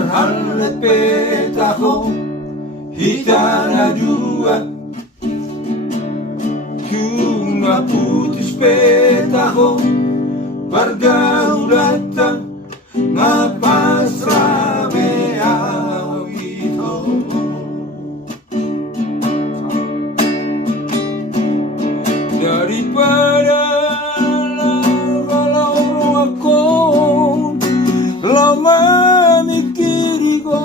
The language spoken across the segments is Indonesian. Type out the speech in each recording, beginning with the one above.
Marhal petaho hitana dua Cuma putus petaho Pergaulan ngapasrah beawito daripada kalau aku lama mikiriku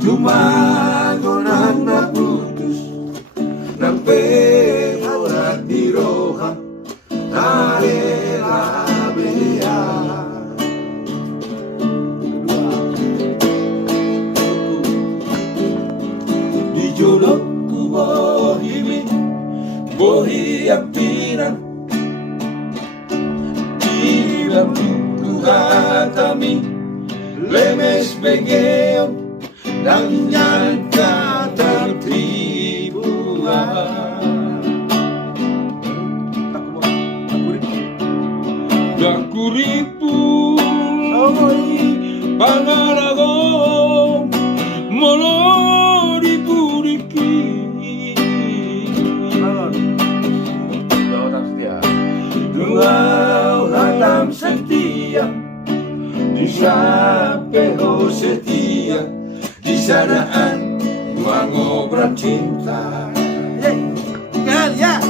cuma konan naputus nampe orat diroha arela bea di jolokku bohi apinan di lampuku hatami lemes begeon dan nyangka tertribuan Dakuripu pangalago molo dipuriki dua hatam setia di sampeo setia di sanaan mengobrak cinta ya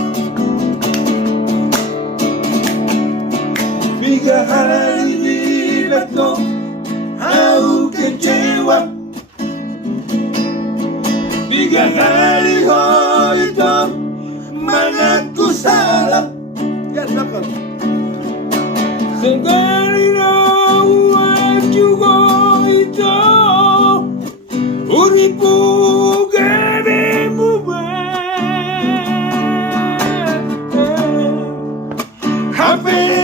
Tiga hari di beto aku kecewa Tiga hari itu mana ku salah ya silakan sekali nawa juga itu uripu gademu hape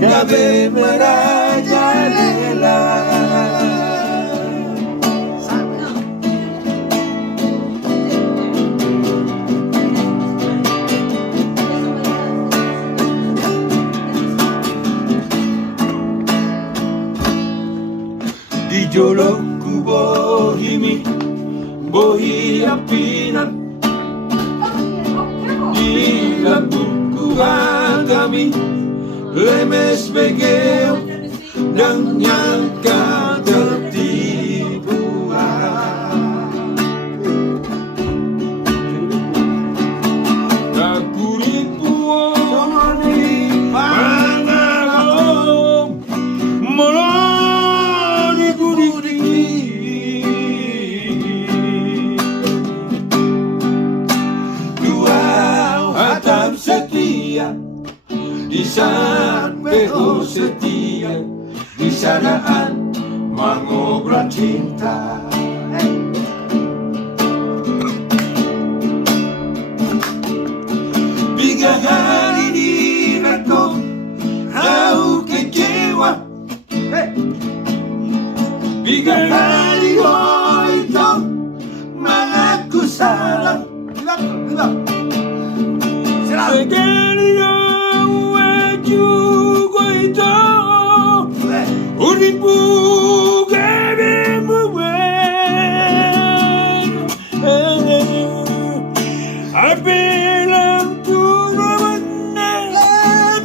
Gabe merajalela Di jolokku bohi apinan Di lampuku agami lemes begeo dan nyangka tertipuan Dakuripu managong melani guriki dua hatam setia di sampeho setia di sanaan mengobrak cinta tiga hari di beto aku kecewa tiga hari itu mengaku salah sekali juga itu uripu gademu apelang purwana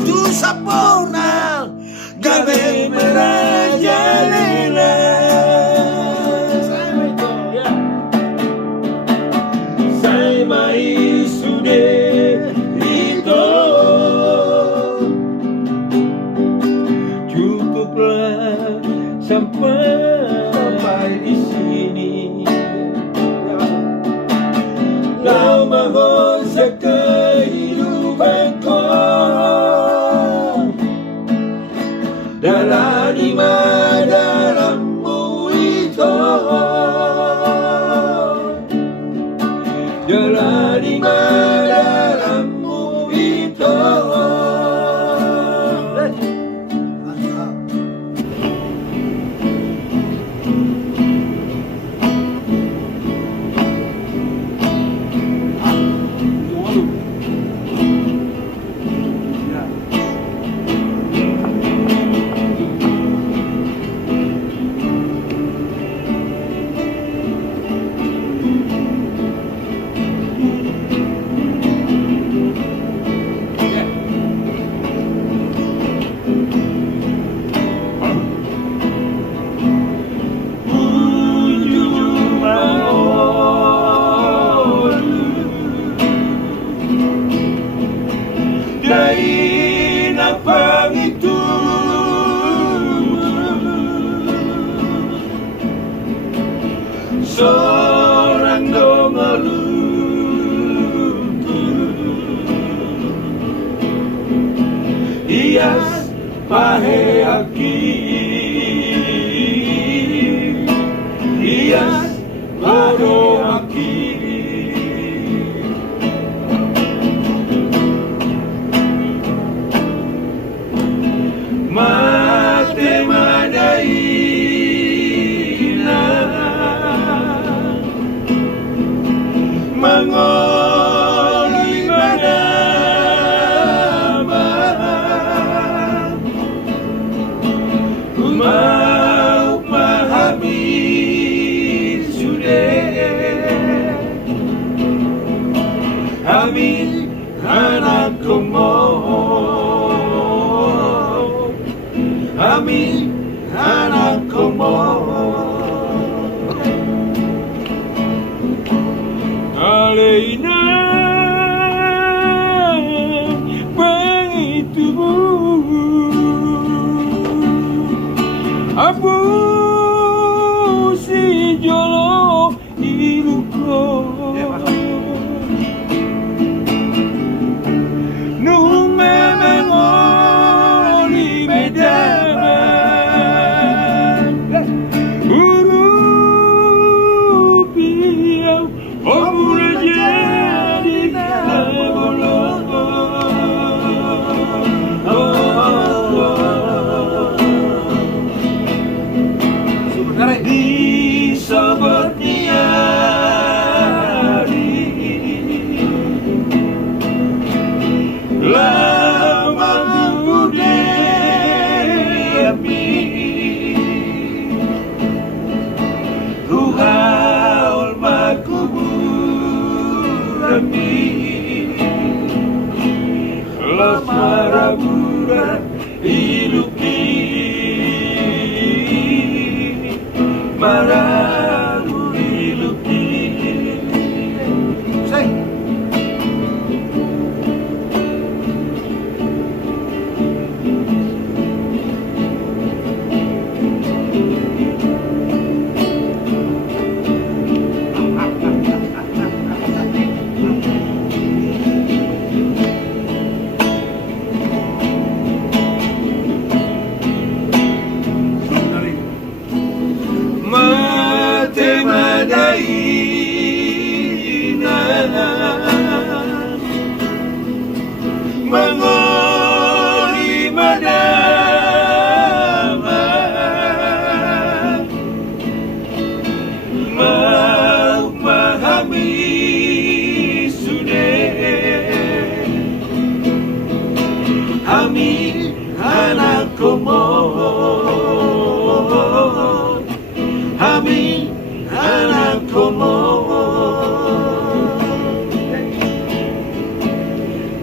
tu sapona gabe merajalela saya mai sudah itu cukuplah sampai di sini. Kau mohon Iyas pahehaki Iyas pahehaki Mate madaina Mangoli madama Mau pahami sudah Kami anak komo Kami anak komo Alena pengitumu Abu si jolo iluko Nung memengoli medan Urupiau Omura jadi kabolo Di sobat niari Lama mudeami Ku haul makuburami Lama raburan iluki Mararu iluki Say Mate madaina Mangoli madama Mau pahami sudah Kami anak komo Kami anak komo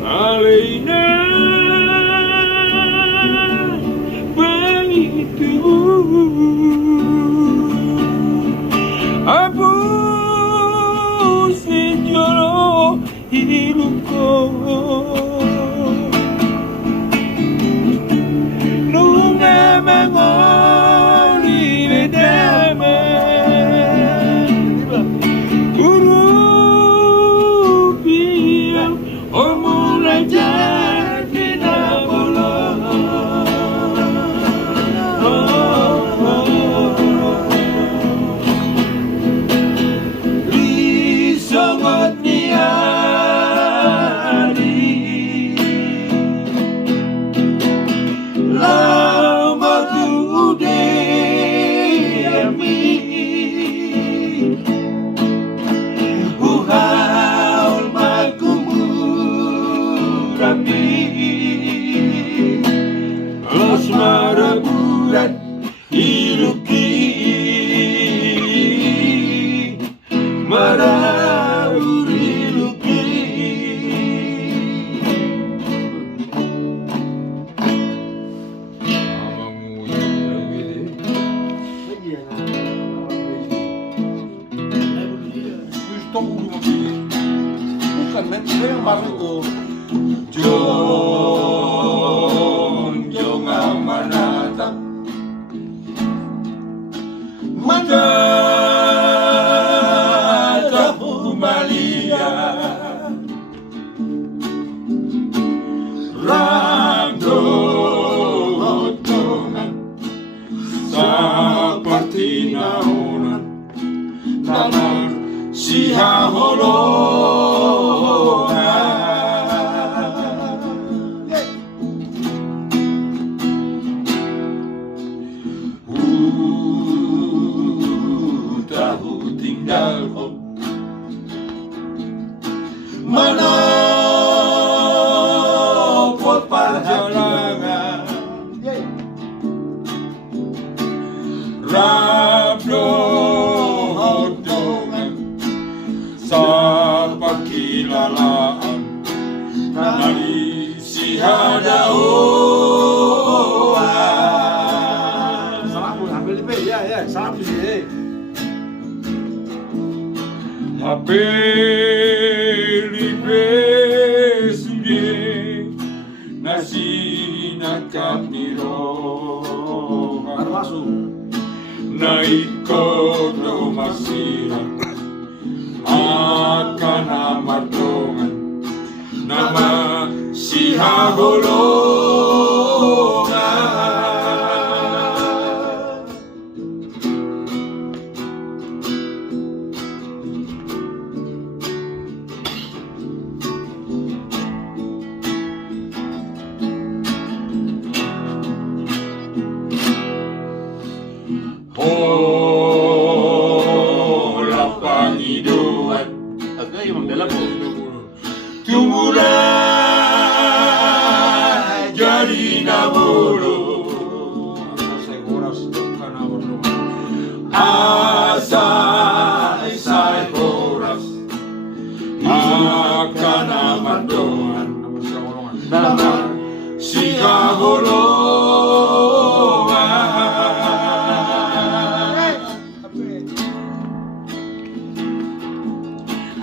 Alena begitu Abu sejolo hidupku Nunga mangoli bedama Urupiau Omura jadi nabolo Li sobat niari Lama kudeami Uhaul makumurami Asmara bulan iluki Mararu iluki Bukan men, gue yang baru tuh. Jong amanatap Manatap umalia Ranggo naonan naman siya tahu tinggal menopot perjalanan Rabdo hodongan sa pagkilalaan dari si hadaoan. Salah pun ambil di ya, salah di sini. Apelibe sude nasi nakapiro Masuk. naikoto masira akan amatongan nama si hagolongan. Lapang hidupan Agak yang dalam tumulai jadi nabulu saya horas karena berdoa. asai horas akan amatongan nama si hagolongan.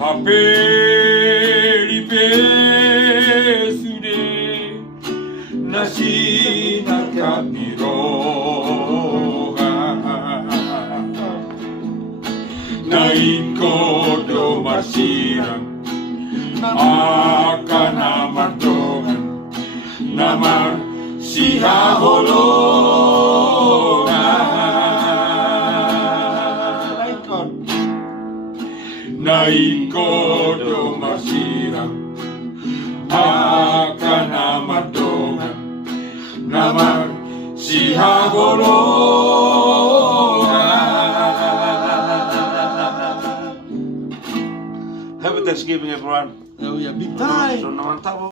Apelibe sude nasi nakamiroha naikoto masirang akan amatongan nama si hagolongan. Naikoto masirang akan amatongan nama si hagolongan. Happy Thanksgiving everyone. Oh yeah, big time. So, naman tao.